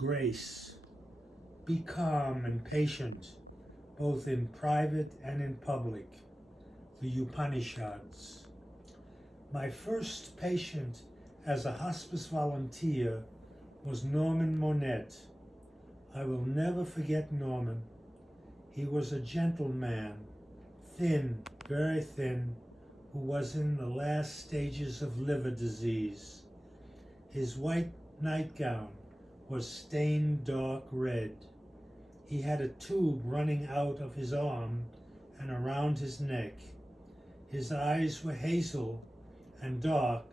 grace. Be calm and patient, both in private and in public. The Upanishads. My first patient as a hospice volunteer was Norman Monette. I will never forget Norman. He was a gentleman, thin, very thin, who was in the last stages of liver disease. His white nightgown was stained dark red. He had a tube running out of his arm and around his neck. His eyes were hazel and dark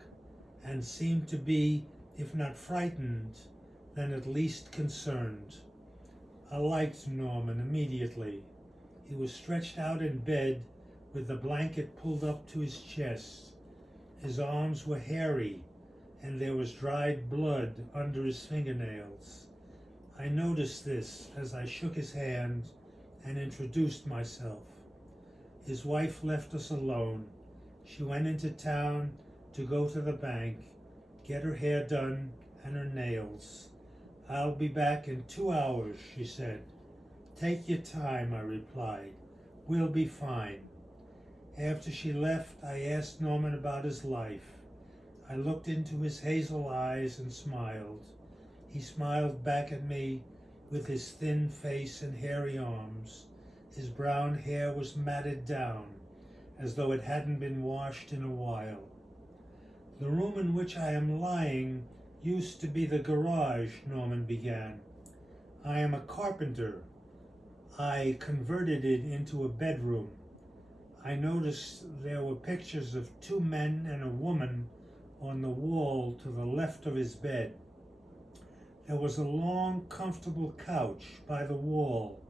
and seemed to be, if not frightened, then at least concerned. I liked Norman immediately. He was stretched out in bed with the blanket pulled up to his chest. His arms were hairy and there was dried blood under his fingernails. I noticed this as I shook his hand and introduced myself. His wife left us alone. She went into town to go to the bank, get her hair done and her nails. I'll be back in 2 hours, she said. Take your time, I replied. We'll be fine. After she left, I asked Norman about his life. I looked into his hazel eyes and smiled. He smiled back at me with his thin face and hairy arms. His brown hair was matted down, as though it hadn't been washed in a while. The room in which I am lying used to be the garage, Norman began. I am a carpenter. I converted it into a bedroom. I noticed there were pictures of 2 men and a woman on the wall to the left of his bed. There was a long, comfortable couch by the wall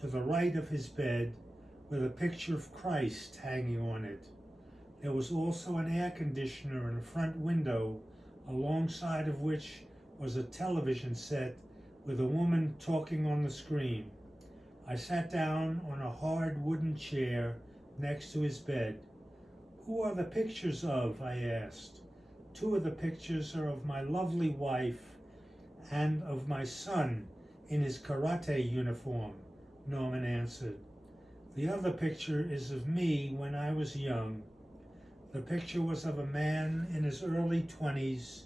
to the right of his bed with a picture of Christ hanging on it. There was also an air conditioner in a front window, alongside of which was a television set with a woman talking on the screen. I sat down on a hard wooden chair next to his bed. Who are the pictures of? I asked. 2 of the pictures are of my lovely wife and of my son in his karate uniform, Norman answered. The other picture is of me when I was young. The picture was of a man in his early 20s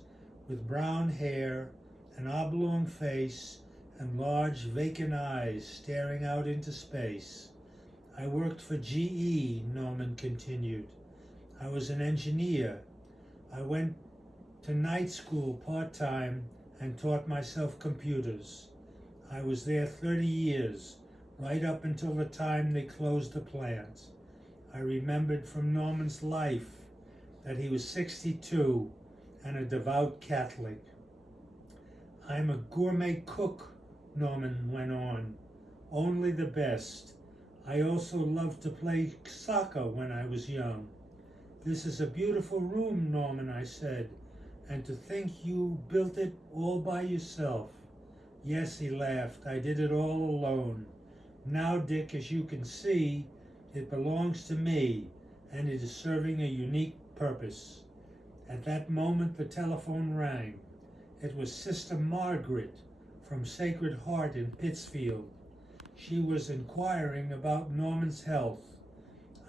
with brown hair, an oblong face, and large vacant eyes staring out into space. I worked for GE, Norman continued. I was an engineer. I went to night school part-time and taught myself computers. I was there 30 years, right up until the time they closed the plant. I remembered from Norman's life that he was 62 and a devout Catholic. I'm a gourmet cook, Norman went on. Only the best. I also loved to play soccer when I was young. This is a beautiful room, Norman, I said, and to think you built it all by yourself. Yes, he laughed, I did it all alone. Now, Dick, as you can see, it belongs to me, and it is serving a unique purpose. At that moment, the telephone rang. It was Sister Margaret from Sacred Heart in Pittsfield. She was inquiring about Norman's health.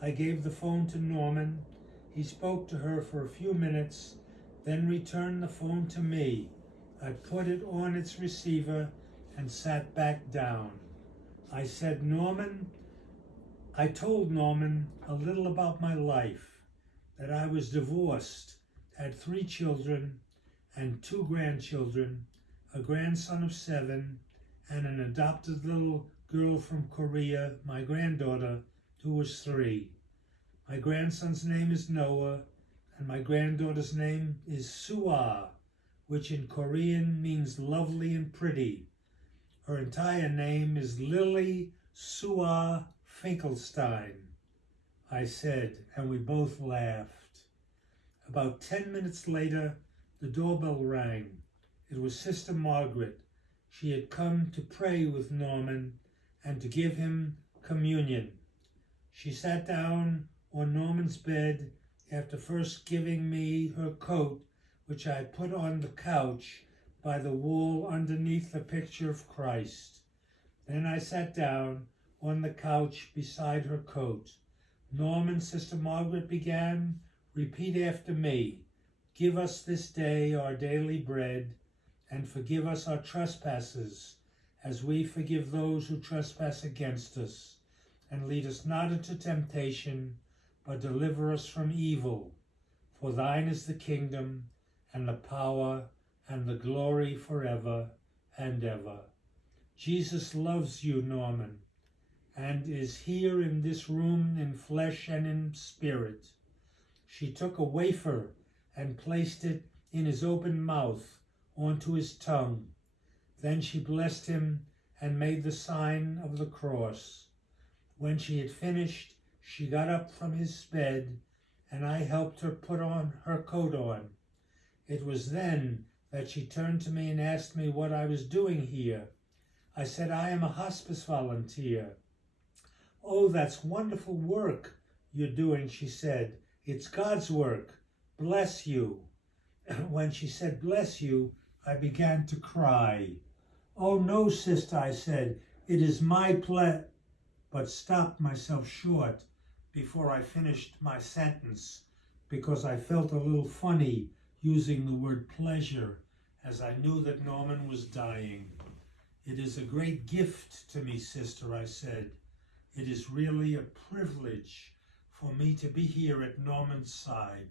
I gave the phone to Norman. He spoke to her for a few minutes, then returned the phone to me. I put it on its receiver and sat back down. I said, I told Norman a little about my life, that I was divorced, had 3 children and 2 grandchildren, a grandson of 7, and an adopted little girl from Korea, my granddaughter, who was 3. My grandson's name is Noah, and my granddaughter's name is Suah, which in Korean means lovely and pretty. Her entire name is Lily Suah Finkelstein, I said, and we both laughed. About 10 minutes later, the doorbell rang. It was Sister Margaret. She had come to pray with Norman and to give him communion. She sat down on Norman's bed after first giving me her coat, which I put on the couch by the wall underneath the picture of Christ. Then I sat down on the couch beside her coat. Norman, Sister Margaret began, repeat after me. Give us this day our daily bread, and forgive us our trespasses, as we forgive those who trespass against us. And lead us not into temptation, but deliver us from evil. For thine is the kingdom, and the power, and the glory forever and ever. Jesus loves you, Norman, and is here in this room in flesh and in spirit. She took a wafer and placed it in his open mouth onto his tongue. Then she blessed him and made the sign of the cross. When she had finished, she got up from his bed, and I helped her put on her coat on. It was then that she turned to me and asked me what I was doing here. I said, I am a hospice volunteer. Oh, that's wonderful work you're doing, she said. It's God's work. Bless you. When she said, bless you, I began to cry. Oh, no, sister, I said, it is my pleasure, but stopped myself short before I finished my sentence because I felt a little funny using the word pleasure as I knew that Norman was dying. It is a great gift to me, sister, I said. It is really a privilege for me to be here at Norman's side.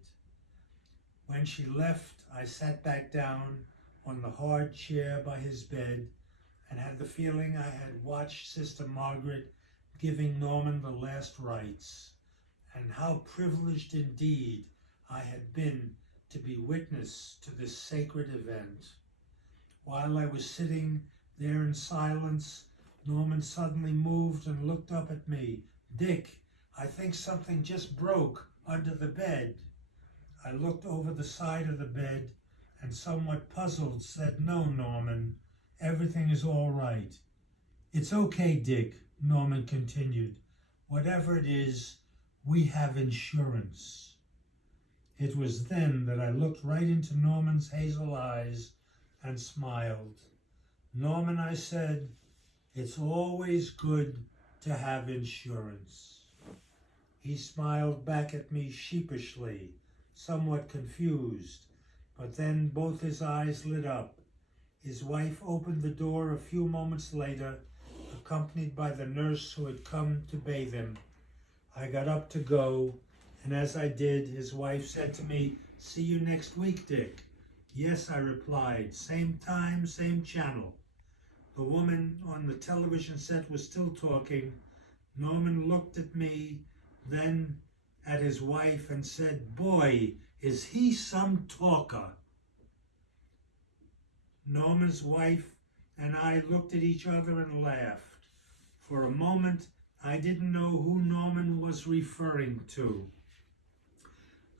When she left, I sat back down on the hard chair by his bed and had the feeling I had watched Sister Margaret giving Norman the last rites, and how privileged indeed I had been to be witness to this sacred event. While I was sitting there in silence, Norman suddenly moved and looked up at me. Dick, I think something just broke under the bed. I looked over the side of the bed and, somewhat puzzled, said, no, Norman, everything is all right. It's okay, Dick, Norman continued. Whatever it is, we have insurance. It was then that I looked right into Norman's hazel eyes and smiled. Norman, I said, it's always good to have insurance. He smiled back at me sheepishly, somewhat confused, but then both his eyes lit up. His wife opened the door a few moments later, accompanied by the nurse who had come to bathe him. I got up to go, and as I did, his wife said to me, see you next week, Dick. Yes, I replied, same time, same channel. The woman on the television set was still talking. Norman looked at me, then at his wife and said, boy, is he some talker. Norman's wife and I looked at each other and laughed. For a moment, I didn't know who Norman was referring to.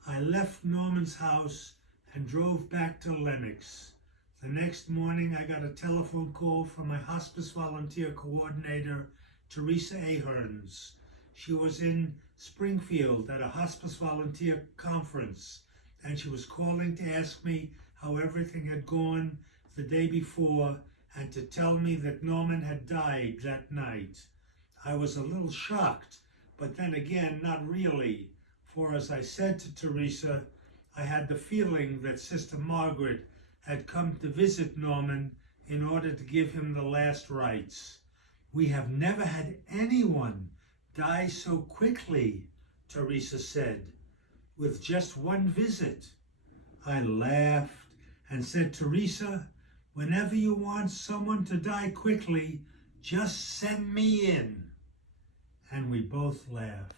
I left Norman's house and drove back to Lenox. The next morning, I got a telephone call from my hospice volunteer coordinator, Teresa Aherns. She was in Springfield at a hospice volunteer conference, and she was calling to ask me how everything had gone the day before and to tell me that Norman had died that night. I was a little shocked, but then again, not really, for as I said to Teresa, I had the feeling that Sister Margaret had come to visit Norman in order to give him the last rites. We have never had anyone die so quickly, Teresa said, with just one visit. I laughed and said, Teresa, whenever you want someone to die quickly, just send me in. And we both laughed.